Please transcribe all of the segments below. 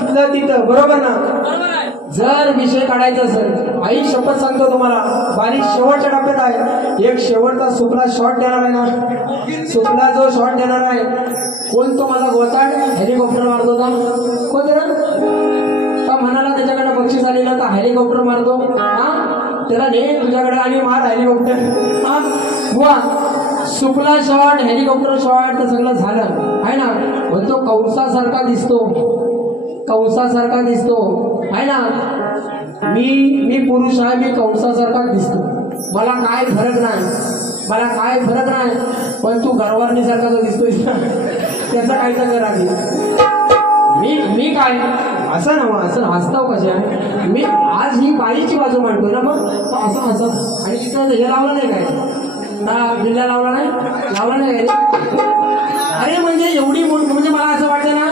तिथलं तिथं, बरोबर ना? जर विषय काढायचा असेल, आई शपथ सांगतो तुम्हाला, बारीक शेवटच्या टप्प्यात आहे, एक शेवटचा सुकला शॉट देणार आहे ना, सुकला जो शॉट देणार आहे, कोण तो माझा गोताड हेलिकॉप्टर मारतो होता, कोण का म्हणाला त्याच्याकडे बक्षीस आलेलं तर हेलिकॉप्टर मारतो, हा त्याला ने तुझ्याकडे आणि मार हेलिकॉप्टर, हा बुवा सुकला शॉट हेलिकॉप्टर शॉट तर सगळं झालं आहे ना, पण तो कंसासारखा दिसतो, कंसासारखा दिसतो आहे ना, मी पुरुष आहे, मी कंसासारखा दिसतो, मला काय फरक नाही, मला काय फरक नाही, पण तू घरवारणीसारखा जो दिसतोय त्याचा काय तर करा मी काय असं ना, असं हसताव कशा, मी आज ही बाईची बाजू मांडतोय ना, मग असं असं आणि तिथं हे लावलं नाही काय, बिल्ला लावला नाही रे, अरे म्हणजे एवढी म्हणजे मला असं वाटतं ना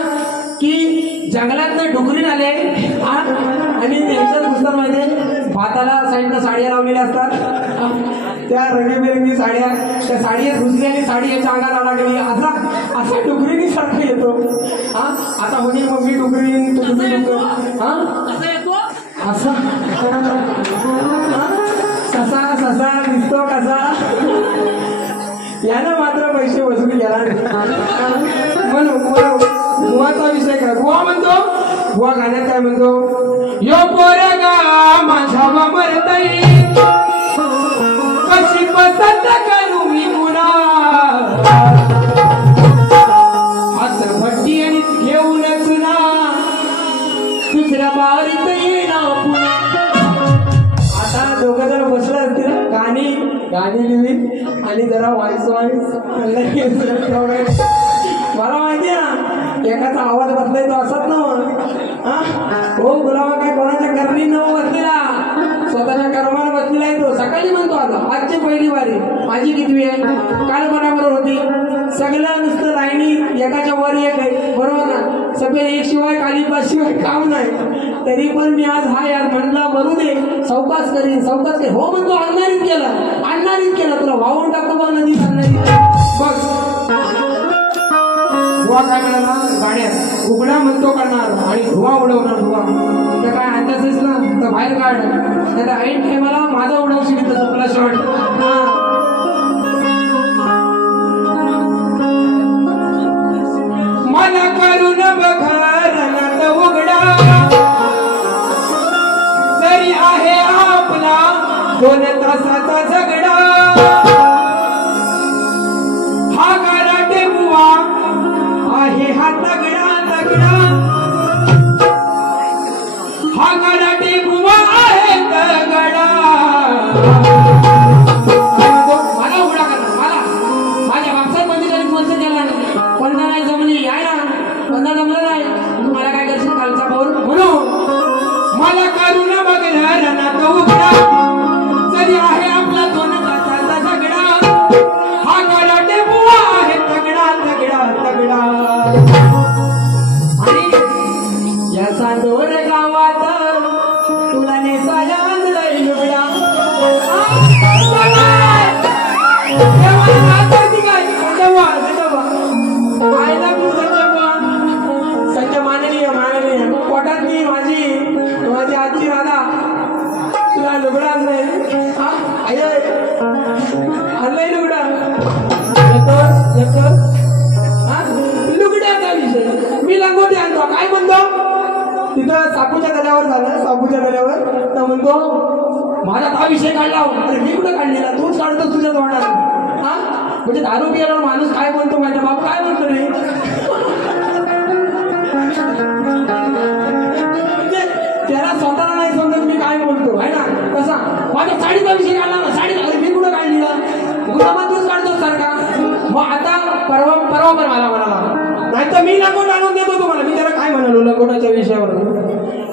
की जंगलात डुकरीन आले आणि त्यांच्याच पुस्तक माहिती भाताला साईडला साड्या लावलेल्या असतात, त्या रंगीबेरंगी साड्या, त्या साडीत घुसलेली साडी याच्या अंगाला लागली, असा डुकरीनी सारखा येतो, हा आता म्हणजे मग मी डुकरीन तुम्ही डुकर, हा असं ससा ससा दिसतो कसा, यानं मात्र पैसे वसूल केला म्हणून गुवाचा विषय काय, गुवा म्हणतो, गुवा गाण्यात काय म्हणतो, यो पोरगा माझा मरतई कशी पसंत करू मी पुन्हा, हात भट्टी आणि घेऊन चुना दुसऱ्या बारीत येईना पुन्हा, आता दोघं जण बसलं असतील गाणी लिहिली आणि जरा व्हायस मला माहिती ना एकाचा आवाज बदलाय तो असत ना, हो गुलाबा काय कोणाच्या करणी न बसलेला, स्वतःच्या कर्माला बसलेला आहे तो, सकाळी म्हणतो आता आजची पहिली वारी माझी कितवी आहे, काल बरोबर होती, सगळं नुसतं लाईनी एकाच्या वर एक आहे, बरोबर ना, सगळे एक शिवाय कालिपास शिवाय काम नाही, तरी पण मी आज हा यार म्हटला भरू दे, सावकाश करीन सावकाश करीन, हो म्हणतो आणणारीच केलं तुला वाहून टाकतो बघ नदीत, बघ धुवा काय म्हणाला गाण्यात, उघडा म्हणतो करणार आणि धुवा उडवणार, धुवा तर काय अंदाजच ना, तर बाहेर काढ, तर ऐन टायमाला माझा उडवशील तर चुकला शॉट, मला करून बघा उघडा जरी आहे आपला 2 तासाचा झगडा, हा गाडा बुवा आहे हा तगडा तगडा, हा गाडा बुवा आहे तगडा, मला उघडा करणार, मला माझ्या बापसात मध्ये 40 वर्ष केला कोणता नाही जमली आहे ना, कोणता जमलं नाही, मला काय करशील कालचा पाऊल, म्हणून मला करून बघणार ना तो उघडा जरी आहे आपला 2 तासाचा झगडा, हा गाडा बुवा आहे तगडा तगडा तगडा, आणि याचा दोर गावात तुला नेसाया आणलाय लुगडा, संजय माननीय पोटात मी माझी आजी राधा तुला लुगडा आणलाय, आणलाय लुगडा, लुगड्याचा विषय मी लंगोटी आणतो, काय म्हणतो तिथं सापूच्या गल्यावर झालं, सापूच्या गल्यावर तर म्हणतो माझा हा विषय काढला, अरे मी कुठं काढलेला, तूच काढतोस तुझ्या तोंडाला, हा म्हणजे दारू पियावर माणूस काय म्हणतो माझ्या बाप काय म्हणतो रे, म्हणजे त्याला स्वतःला नाही समजत मी काय बोलतो आहे ना, कसा माझ्या साडीचा विषय काढला ना, साडी अरे मी कुठं काढलेला, गुलाबा तूच काढतोस सारखा, मग आता परवा पण मला म्हणाला, नाही तर मी लंगोट आणून देतो तुम्हाला, मी त्याला काय म्हणालो लंगोटाच्या विषयावर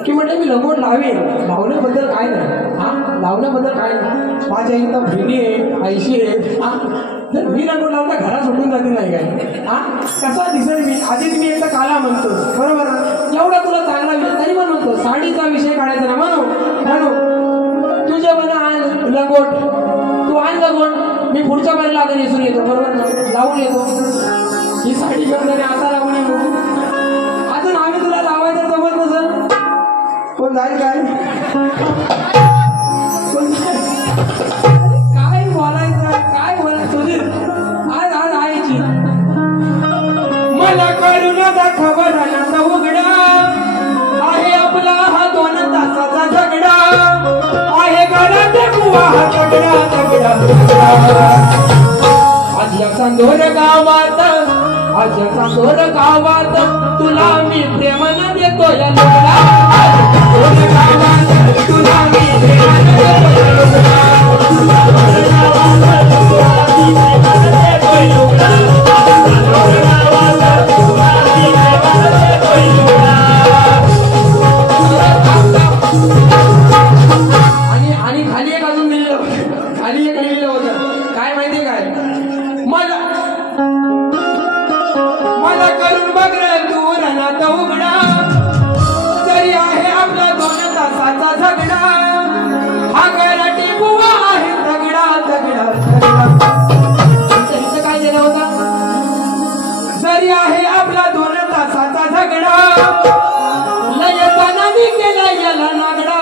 की म्हटलं मी लंगोट लावेन, लावण्याबद्दल काय नाही, हा लावण्याबद्दल काय नाही, माझ्या इथं बहिणी आहे 80 आहे, हा जर मी लंगोट लावता घरात सुटून जाते नाही काय, हा कसा दिसेल मी, आधीच मी एकदा काला म्हणतो, बरोबर एवढा तुला चांगला विषय तरी पण म्हणतो साडीचा विषय काढायचा ना, म्हणून तुझ्या बन लंगोट तू आण लंगोट, मी पुढच्या बारीला आता नेसून येतो, बरोबर लावून येतो, ही साडी घेऊन आता लावून येतो, अजून आम्ही तुला लावायचं जाईल काय काय बोलायचं सुधीर आज आईची मला करून खबर नाचा उघडा आहे आपला हा 2 तासाचा झगडा आहे घरात कुवा हा तगडा आज या चांदोर गावात तुला मी प्रेमानं देतो या लुगडा तुला मी प्रेमानं देतो या लुगडा आणि खाली एक अजून लिहिलं होतं काय माहितीये काय मला करून बघ रे तू रणात उघडा तरी आहे आपला 2 तासाचा झगडा हा गराटी बुवा आहे तगडा काय दिलं होतं जरी आहे आपला 2 तासाचा झगडा लयतानानी केला याला नागडा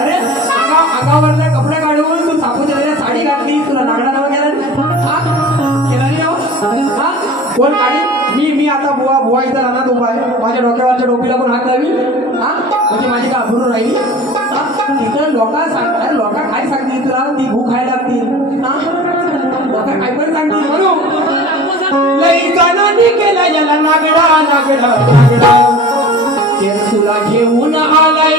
अरे अंगावरले कपडे काढून तू साबूत साडी घातली तुला नागडा नाव केला कोण काढी मी आता बुवा इथं राहणार उभा आहे माझ्या डोक्यावरच्या टोपीला पण हात लावी म्हणजे माझी का अभून राहील तिथं लोक काय सांगतील तुला ती भूक खायला लागतील लोक काय पण सांगतील म्हणून लई जाणानी केला याला नागडा तुला घेऊन आलाय